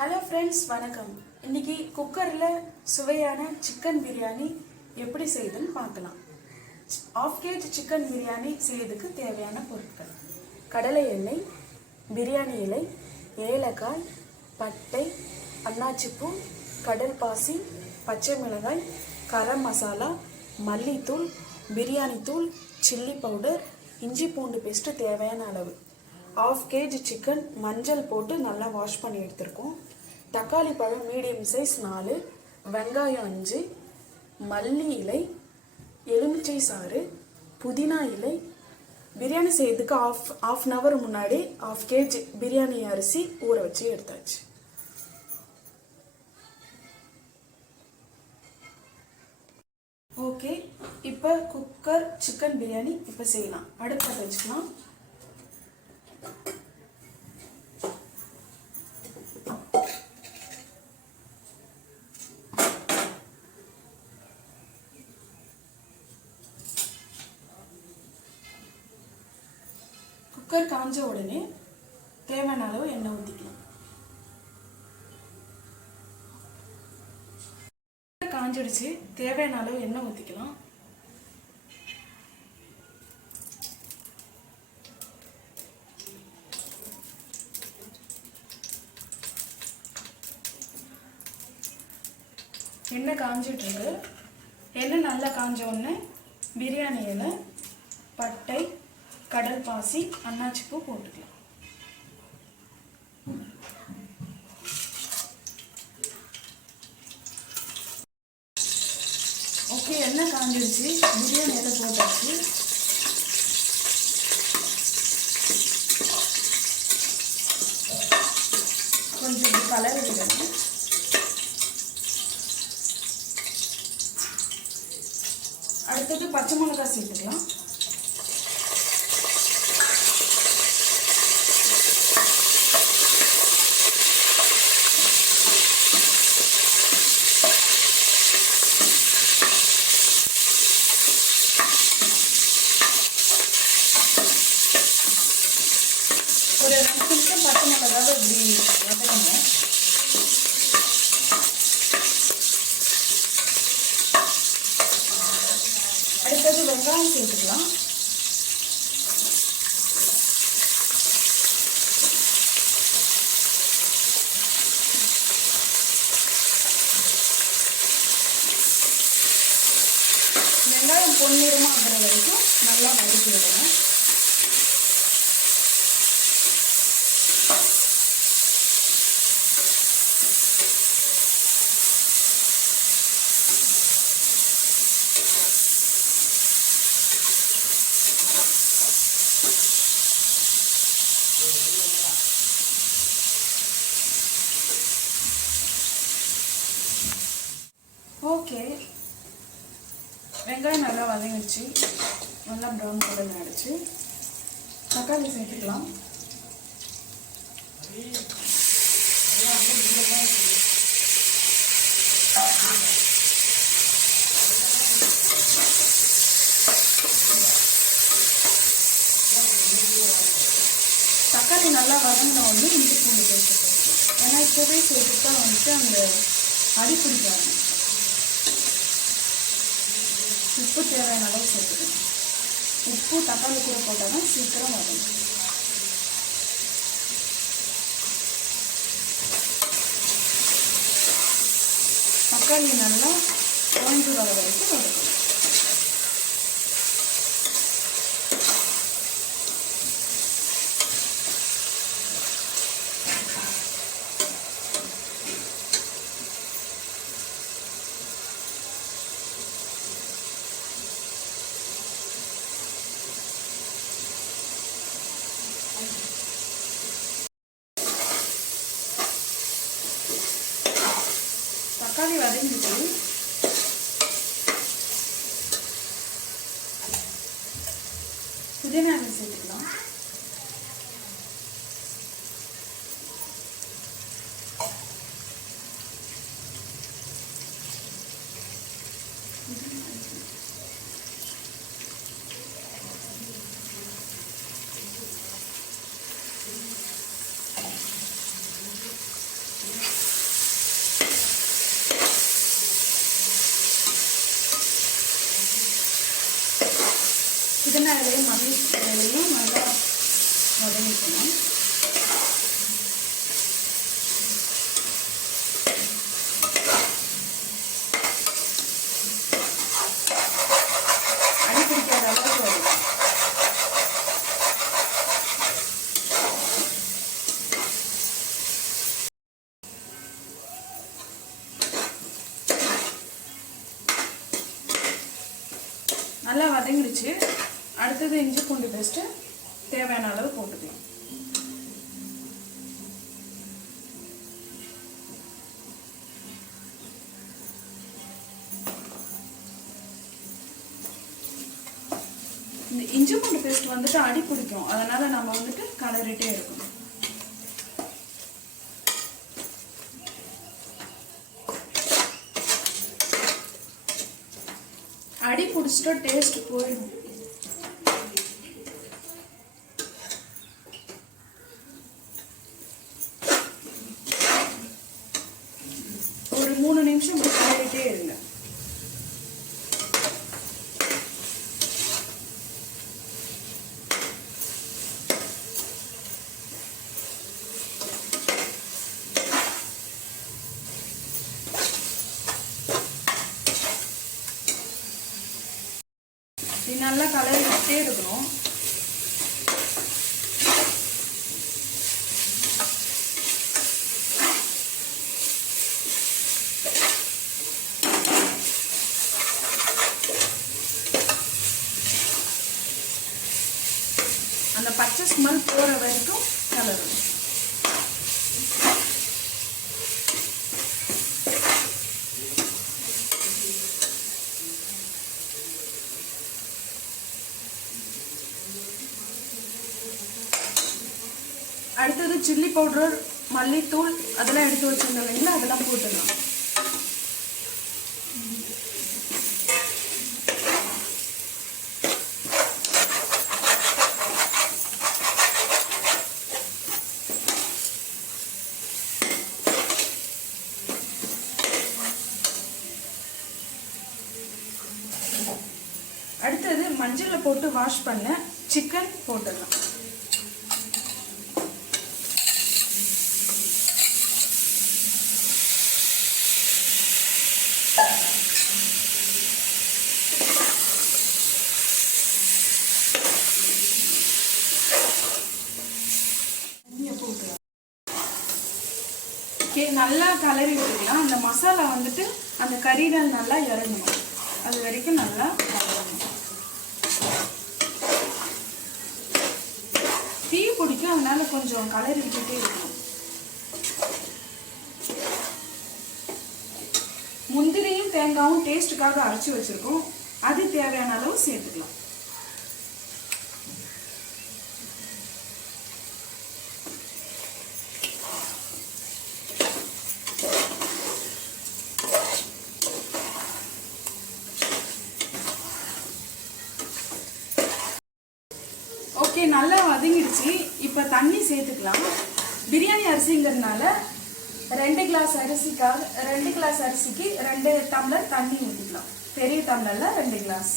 Hello friends, வணக்கம். இன்னைக்கு குக்கர்ல சுவையான சிக்கன் பிரியாணி எப்படி செய்யுதுன்னு பார்க்கலாம். 1/2 kg சிக்கன் பிரியாணி செய்யறதுக்கு தேவையான பொருட்கள்: கடலை எண்ணெய், பிரியாணி இலை, ஏலக்காய், பட்டை, அன்னாச்சிப்பூ, கடல் பாசி, பச்சை மிளகாய், கரம் மசாலா, மல்லித்தூள், பிரியாணி தூள், சில்லி பவுடர், இஞ்சி பூண்டு பேஸ்ட் தேவையான அளவு. 1/2 kg சிக்கன் மஞ்சள் போட்டு நல்லா வாஷ் பண்ணி எடுத்துருக்கோம். தக்காளி பழம் மீடியம் சைஸ் 4, வெங்காயம் 5, மல்லி இலை, எலுமிச்சை சாறு, புதினா இலை. பிரியாணி செய்யறதுக்கு half an hour முன்னாடி 1/2 kg பிரியாணி அரிசி ஊற வச்சு எடுத்தாச்சு. ஓகே, இப்போ குக்கர் சிக்கன் பிரியாணி இப்போ செய்யலாம். அடுப்பை வச்சுக்கலாம். குக்கர் காஞ்ச உடனே தேவையான அளவு எண்ணெய் ஊற்றிக்கலாம். காஞ்சிடுச்சு, தேவையான அளவு எண்ணெய் ஊற்றிக்கலாம். எண்ணெய் காஞ்சிட்டு இருக்கு. எண்ணெய் நல்லா காஞ்ச உடனே பிரியாணி இலை, பட்டை, கடல் பாசி, அன்னாச்சிப்பூ போட்டுக்கலாம். ஓகே, எண்ணெய் காஞ்சிடுச்சு, பிரியாணி இலை போட்டாச்சு. கொஞ்சம் கலர் விடணும். அடுத்தது பச்சை மிளகாய் சேர்த்துக்கலாம். ஒரு 2 நிமிஷம் பச்சை மிளகாவை இப்படி வதக்கணும். அடுத்தது வெங்காயம் சேர்த்துக்கலாம். வெங்காயம் பொன்னிறமா ஆகிற வரைக்கும் நல்லா வதக்கி விடணும். ஓகே, வெங்காயம் நல்லா வதங்கிடுச்சு, நல்லா ப்ரௌன் கலர் ஆகிடுச்சு. தக்காளி சேர்த்துக்கலாம். தக்காளி நல்லா வதங்கின உடனே இஞ்சி பூண்டு பேஸ்ட் சேர்த்துக்கலாம். ஏன்னா இப்போவே சேர்த்துட்டா வந்துட்டு அந்த அடி பிடிக்காது. உப்பு தேவையான அளவு சேர்த்துக்கணும். உப்பு தக்காளி கூட போட்டால் தான் சீக்கிரம் வதங்கும். தக்காளி நல்லா குழஞ்சு வர வரைக்கும் வதக்கணும். தக்காளி வதங்கிட்டு புதினா இலை சேர்த்துக்கலாம். புதினா இலையும் மல்லி இலையும் நல்லா வதங்கிக்கணும். அடி பிடிக்காத அளவுக்கு வதக்கணும். நல்லா வதங்கிடுச்சு. அடுத்தது இஞ்சி பூண்டு பேஸ்ட்டு தேவையான அளவு போட்டுக்கலாம். இந்த இஞ்சி பூண்டு பேஸ்ட் வந்துட்டு அடி பிடிக்கும், அதனால நம்ம வந்துட்டு கலரிட்டே இருக்கணும். அடி பிடிச்சிட்டா டேஸ்ட் போயிடும். ஒரு 3 நிமிஷம் கலரிட்டே இருங்க. இது நல்லா கலரிட்டே இருக்கணும். அந்த பச்சை ஸ்மெல் போற வரைக்கும் கலரணும். அடுத்தது சில்லி பவுடர், மல்லித்தூள் அதெல்லாம் எடுத்து வச்சிருந்தோம் இல்லைங்களா, அதெல்லாம் போட்டுடலாம். அடுத்தது மஞ்சள்ல போட்டு வாஷ் பண்ண சிக்கன் போட்டுடலாம். நல்லா கலரி விட்டுக்கலாம். அந்த மசாலா வந்துட்டு அந்த கறிகள் நல்லா இறங்கணும், அது வரைக்கும் நல்லா கலரணும். தீ பிடிக்கும், அதனால கொஞ்சம் கலரி விட்டுட்டே இருக்கணும். முந்திரியும் தேங்காயும் டேஸ்ட்டுக்காக அரைச்சி வச்சிருக்கோம், அது தேவையான அளவு சேர்த்துக்கலாம். ஓகே, நல்லா வதங்கிடுச்சு. இப்போ தண்ணி சேர்த்துக்கலாம். பிரியாணி அரிசிங்கிறதுனால 2 கிளாஸ் அரிசிக்கு 2 டம்ளர் தண்ணி ஊற்றிக்கலாம். பெரிய டம்ளர்ல 2 கிளாஸ்.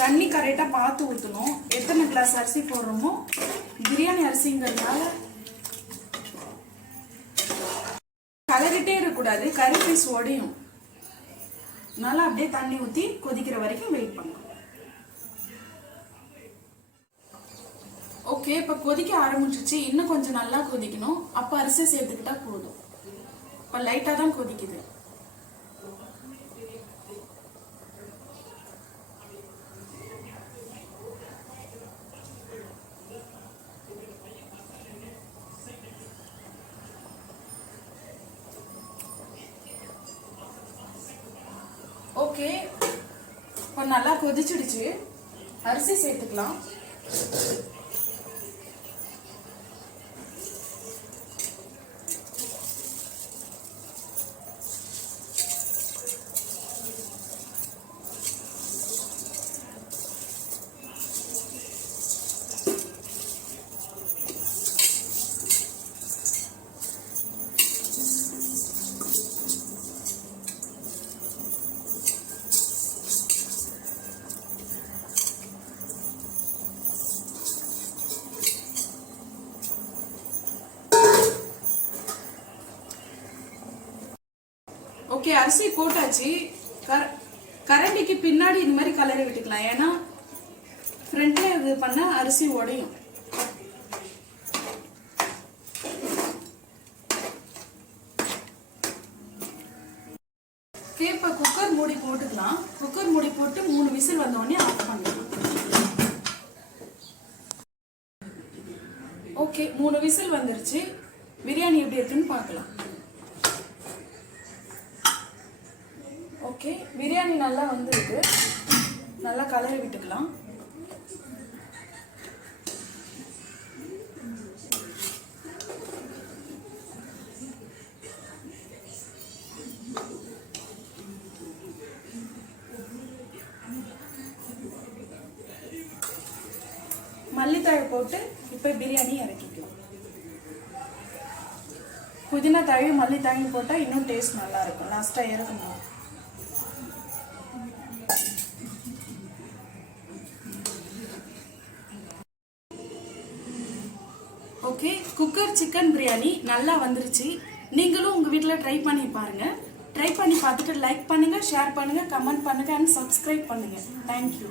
தண்ணி கரெக்டாக பார்த்து ஊற்றணும். எத்தனை கிளாஸ் அரிசி போடுறோமோ, பிரியாணி அரிசிங்கிறதுனால கலரிட்டே இருக்கக்கூடாது, கறி பீஸ் உடையும். நல்லா அப்படியே தண்ணி ஊற்றி கொதிக்கிற வரைக்கும் வெயிட் பண்ணலாம். ஓகே, இப்போ கொதிக்க ஆரம்பிச்சிச்சு. இன்னும் கொஞ்சம் நல்லா கொதிக்கணும். அப்போ அரிசி சேர்த்துக்கிட்டா போதும். இப்போ லைட்டாக தான் கொதிக்குது. ஓகே, இப்போ நல்லா கொதிச்சிடுச்சு. அரிசி சேர்த்துக்கலாம். ஓகே, அரிசி போட்டாச்சு. கரண்டிக்கு பின்னாடி இந்த மாதிரி கலரி விட்டுக்கலாம். ஏன்னா ஃப்ரண்ட்ல இது பண்ணா அரிசி உடையும். இப்ப குக்கர் மூடி போட்டுக்கலாம். குக்கர் மூடி போட்டு 3 விசில் வந்த உடனே ஆஃப் பண்ணிடலாம். ஓகே, 3 விசில் வந்துருச்சு. பிரியாணி எப்படி இருக்குன்னு பார்க்கலாம். ஓகே, பிரியாணி நல்லா வந்திருக்கு. நல்லா கலரி விட்டுக்கலாம். மல்லித்தழை போட்டு இப்போ பிரியாணி இறக்கிக்கலாம். புதினா தழை மல்லித்தழை போட்டால் இன்னும் டேஸ்ட் நல்லா இருக்கும். லாஸ்ட்டாக இறக்கணும். ஓகே, குக்கர் சிக்கன் பிரியாணி நல்லா வந்துருச்சு. நீங்களும் உங்கள் வீட்டில் ட்ரை பண்ணி பாருங்கள். ட்ரை பண்ணி பார்த்துட்டு லைக் பண்ணுங்கள், ஷேர் பண்ணுங்கள், கமெண்ட் பண்ணுங்கள் அண்ட் சப்ஸ்கிரைப் பண்ணுங்கள். தேங்க்யூ.